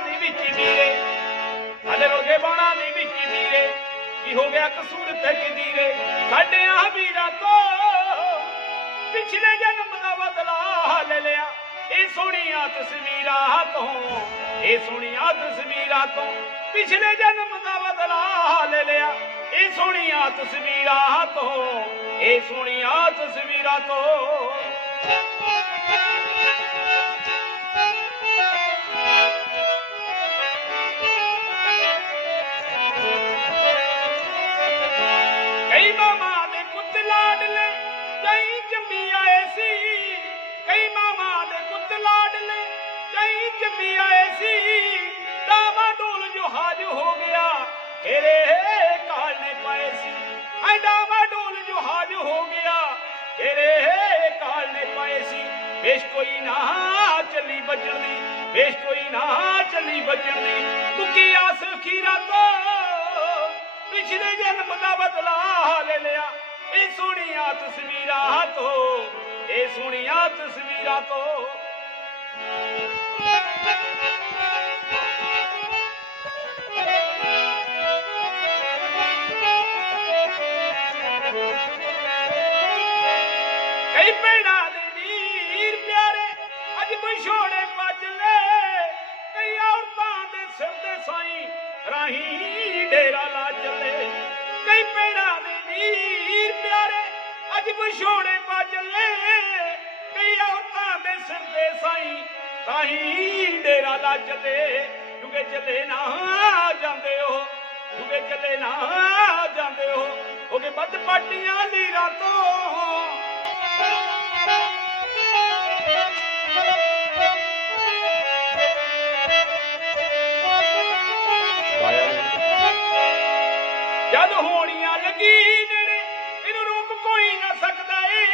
ਬਾਣਾ ਦੇ ਵਿੱਚ ਵੀਰੇ ਸਾਡੇ ਰੋਗੇ ਬਾਣਾ ਦੇ ਵਿੱਚ ਵੀਰੇ ਕੀ ਹੋ ਗਿਆ ਕਸੂਰ ਤੇ ਸਾਡੇ ਆ ਵੀਰਾਂ ਤੋਂ ਪਿਛਲੇ ਜਨਮ ਦਾ ਬਦਲਾ ਲੈ ਲਿਆ। ਇਹ ਸੋਹਣੀਆਂ ਤਸਵੀਰਾਂ ਤੋਂ, ਇਹ ਸੋਹਣੀਆਂ ਤਸਵੀਰਾਂ ਤੋਂ ਪਿਛਲੇ ਜਨਮ ਦਾ ਬਦਲਾ ਲੈ ਲਿਆ। ਇਹ ਸੋਹਣੀਆਂ ਤਸਵੀਰਾਂ ਤੋਂ, ਇਹ ਸੋਹਣੀਆਂ ਤਸਵੀਰਾਂ ਤੋਂ। ਤੇਰੇ ਕਾਲ ਨੇ ਸੀ। ਐ ਡਾਵਾ ਜੋ ਹਾਜ ਹੋ ਗਿਆ। ਤੇਰੇ ਕਾਲ ਨੇ ਸੀ। ਵੇਸ਼ ਕੋਈ ਨਾ ਚੱਲੀ ਬਚਣ ਦੀ ਵੇਸ਼ ਕੋਈ ਨਾ ਚੱਲੀ ਬਚਣ ਦੀ ਮੁੱਕੀ ਆਸ ਖੀਰਾ ਤੋਂ ਪਿਛਲੇ ਜਨਮ ਦਾ ਬਦਲਾ ਲੈ ਲਿਆ। ਇਹ ਸੋਹਣੀਆਂ ਤਸਵੀਰਾਂ ਤੋਂ, ਇਹ ਸੋਹਣੀਆਂ ਤਸਵੀਰਾਂ ਤੋਂ। ਕਈ ਭੈਣਾਂ ਦੇ ਵੀਰ ਪਿਆਰੇ, ਅੱਜ ਵਿਛੋੜੇ ਪਜਲੇ ਕਈ ਔਰਤਾਂ ਦੇ ਸਿਰ ਤੇ ਸਾਈ ਰਾਹੀ ਡੇਰਾ ਲਾ ਚੱਲੇ। ਕਈ ਭੈਣਾਂ ਦੇ ਵੀਰ ਪਿਆਰੇ, ਅੱਜ ਵਿਛੋੜੇ ਲੈ ਕਈ ਔਰਤਾਂ ਦੇ ਸਿਰ ਤੇ ਸਾਈਂ ਰਾਹੀ ਡੇਰਾ ਲਾ ਚੱਲੇ। ਜੁਗੇ ਚੱਲੇ ਨਾ ਜਾਂਦੇ ਹੋ ਜੁਗੇ ਚੱਲੇ ਨਾ ਜਾਂਦੇ ਹੋ ਹੋਗੇ ਬੱਦ ਪਾਟੀਆਂ ਲੀਰਾਂ ਤੋਂ। ਜਦ ਹੋਣੀਆਂ ਲੱਗੀ ਨੇੜੇ, ਇਹਨੂੰ ਰੋਕ ਕੋਈ ਨਾ ਸਕਦਾ ਏ।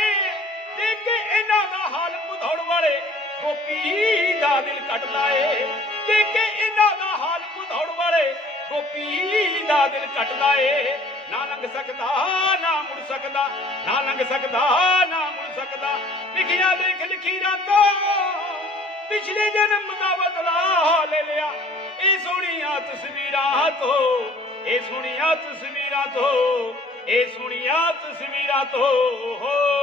ਦੇਖ ਕੇ ਇਹਨਾਂ ਦਾ ਹਾਲ ਪੁਧੜ ਵਾਲੇ ਗੋਪੀ ਦਾ ਦਿਲ ਕੱਟਦਾ ਏ। ਦੇਖ ਕੇ ਇਹਨਾਂ ਦਾ ਹਾਲ ਪੁਧੜ ਵਾਲੇ ਗੋਪੀ ਦਾ ਦਿਲ ਕੱਟਦਾ ਏ। ਨਾ ਲੰਘ ਸਕਦਾ, ਨਾ ਮੁੜ ਸਕਦਾ, ਨਾ ਲੰਘ ਸਕਦਾ, ਨਾ ਸਕਦਾ। ਲਿਖਿਆ, ਦੇਖ ਲਖੀਰਾਂ ਤੋਂ ਪਿਛਲੇ ਜਨਮ ਦਾ ਬਦਲਾ ਲੈ ਲਿਆ। ਇਹ ਸੋਹਣੀਆਂ ਤਸਵੀਰਾਂ ਤੋਂ, ਇਹ ਸੋਹਣੀਆਂ ਤਸਵੀਰਾਂ ਤੋਂ, ਇਹ ਸੋਹਣੀਆਂ ਤਸਵੀਰਾਂ ਤੋਂ, ਹੋ